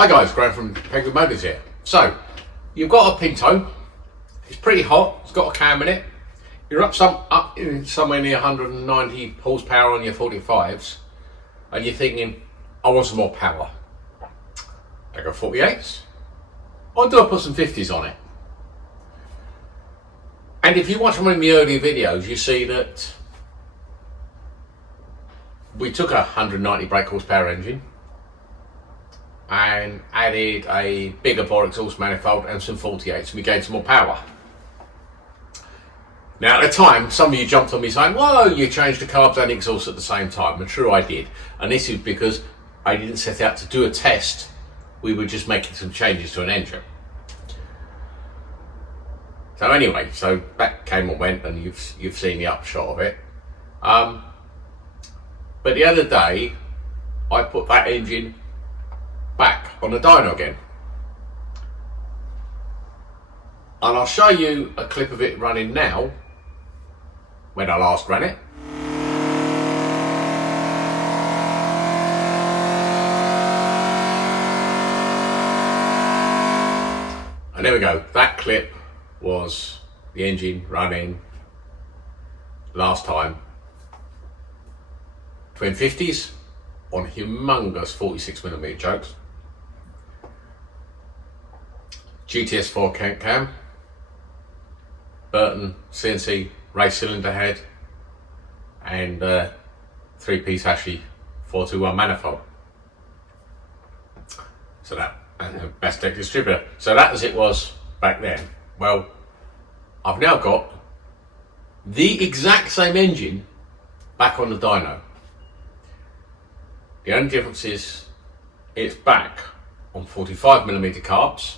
Hi guys, Graham from Penguin Motors here. So, you've got a Pinto, it's pretty hot, it's got a cam in it, you're up somewhere near 190 horsepower on your 45s, and you're thinking, I want some more power. I go 48s, or do I put some 50s on it? And if you watch one of the earlier videos, you see that we took a 190 brake horsepower engine and added a bigger bore exhaust manifold and some 48s, and we gained some more power. Now at the time, some of you jumped on me saying, whoa, you changed the carbs and exhaust at the same time. And true, I did. And this is because I didn't set out to do a test. We were just making some changes to an engine. So anyway, so that came and went, and you've seen the upshot of it. But the other day, I put that engine back on the dyno again. And I'll show you a clip of it running now, when I last ran it. And there we go, that clip was the engine running last time. Twin 50s on humongous 46mm chokes. GTS 4 cam, Burton CNC race cylinder head, and 3-piece Ashley 421 manifold. So that, and a Bestek distributor. So that as it was back then. Well, I've now got the exact same engine back on the dyno. The only difference is it's back on 45mm carbs,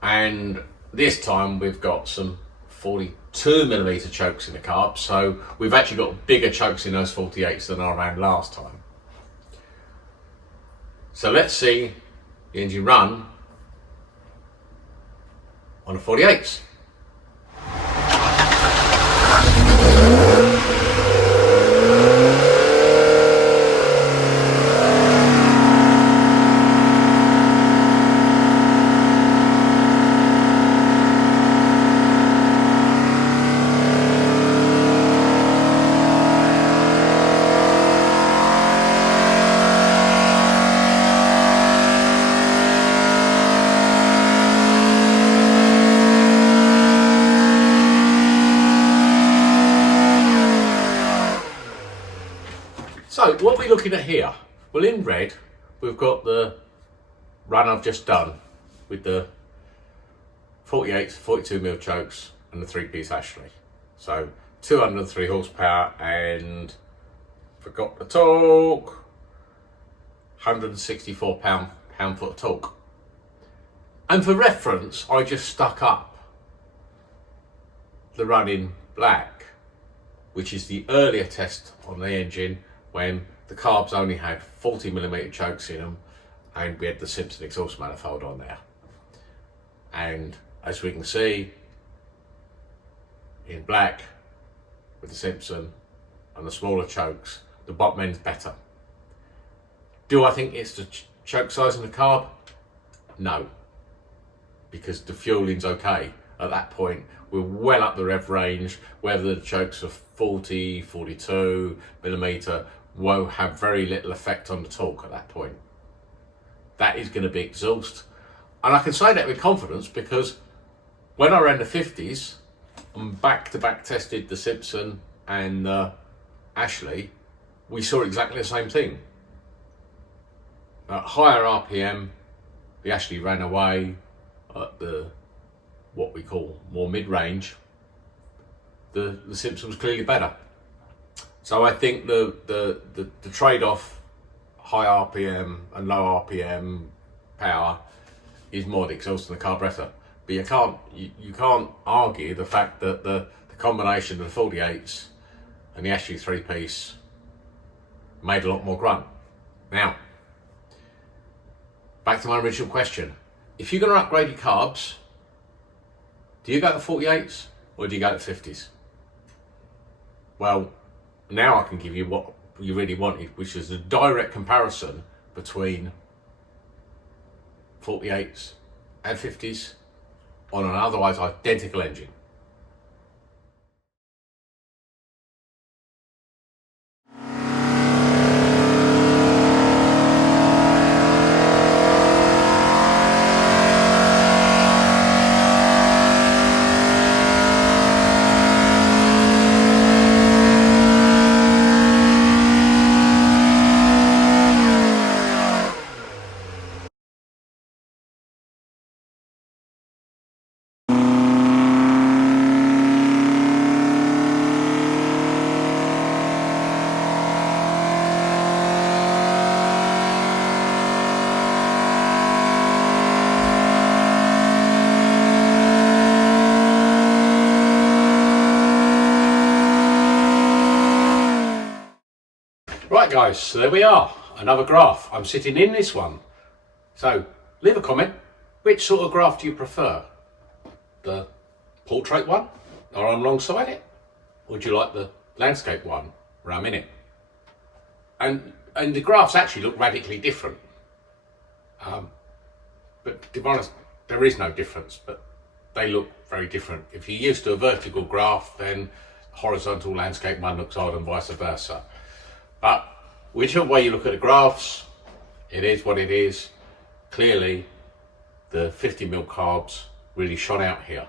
and this time we've got some 42mm chokes in the carbs, so we've actually got bigger chokes in those 48s than I ran last time. So let's see the engine run on the 48s. So what are we looking at here? Well, in red, we've got the run I've just done with the 48s, 42mm chokes and the 3-piece Ashley. So 203 horsepower and, forgot the torque, 164 pound-foot of torque. And for reference, I just stuck up the run in black, which is the earlier test on the engine, when the carbs only had 40mm chokes in them and we had the Simpson exhaust manifold on there. And as we can see, in black with the Simpson and the smaller chokes, the bottom end's better. Do I think it's the choke size in the carb? No, because the fueling's okay. At that point, we're well up the rev range. Whether the chokes are 40, 42mm will have very little effect on the torque at that point. That is going to be exhaust. And I can say that with confidence because when I ran the 50s and back-to-back tested the Simpson and the Ashley, we saw exactly the same thing. At higher RPM, the Ashley ran away at the what we call more mid-range. The Simpson was clearly better. So I think the trade-off, high RPM and low RPM power, is more the exhaust and the carburetor. But you can't argue the fact that the combination of the 48s and the Ashley 3-piece made a lot more grunt. Now, back to my original question. If you're going to upgrade your carbs, do you go to 48s or do you go to 50s? Well, now I can give you what you really wanted, which is a direct comparison between 48s and 50s on an otherwise identical engine. Right guys, so there we are, another graph. I'm sitting in this one. So leave a comment, which sort of graph do you prefer? The portrait one, or I'm alongside it? Or do you like the landscape one, where I'm in it? And the graphs actually look radically different. But to be honest, there is no difference, but they look very different. If you're used to a vertical graph, then horizontal landscape one looks odd and vice versa. But whichever way you look at the graphs, it is what it is. Clearly, the 50mm carbs really shone out here.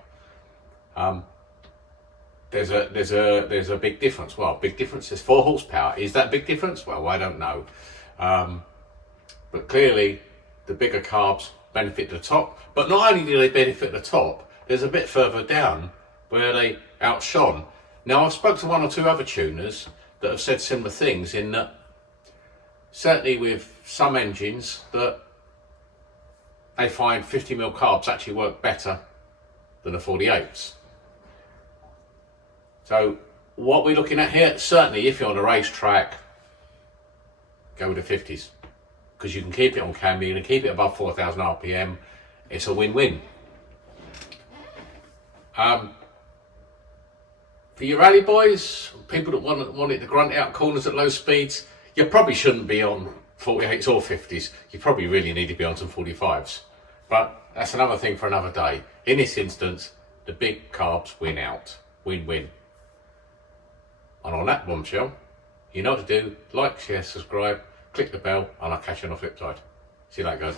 There's a big difference. Well, big difference is 4 horsepower. Is that a big difference? Well, I don't know. But clearly, the bigger carbs benefit the top. But not only do they benefit the top, there's a bit further down where they outshone. Now, I've spoke to 1 or 2 other tuners that have said similar things, in that certainly with some engines that they find 50mm carbs actually work better than the 48s. So what we're looking at here, certainly if you're on a racetrack, go with the 50s, because you can keep it on camber, you can keep it above 4,000 RPM, it's a win-win. For your rally boys, people that want it to grunt out corners at low speeds, you probably shouldn't be on 48s or 50s. You probably really need to be on some 45s. But that's another thing for another day. In this instance, the big carbs win out. Win-win. And on that bombshell, you know what to do. Like, share, subscribe, click the bell, and I'll catch you on the flip side. See you later, guys.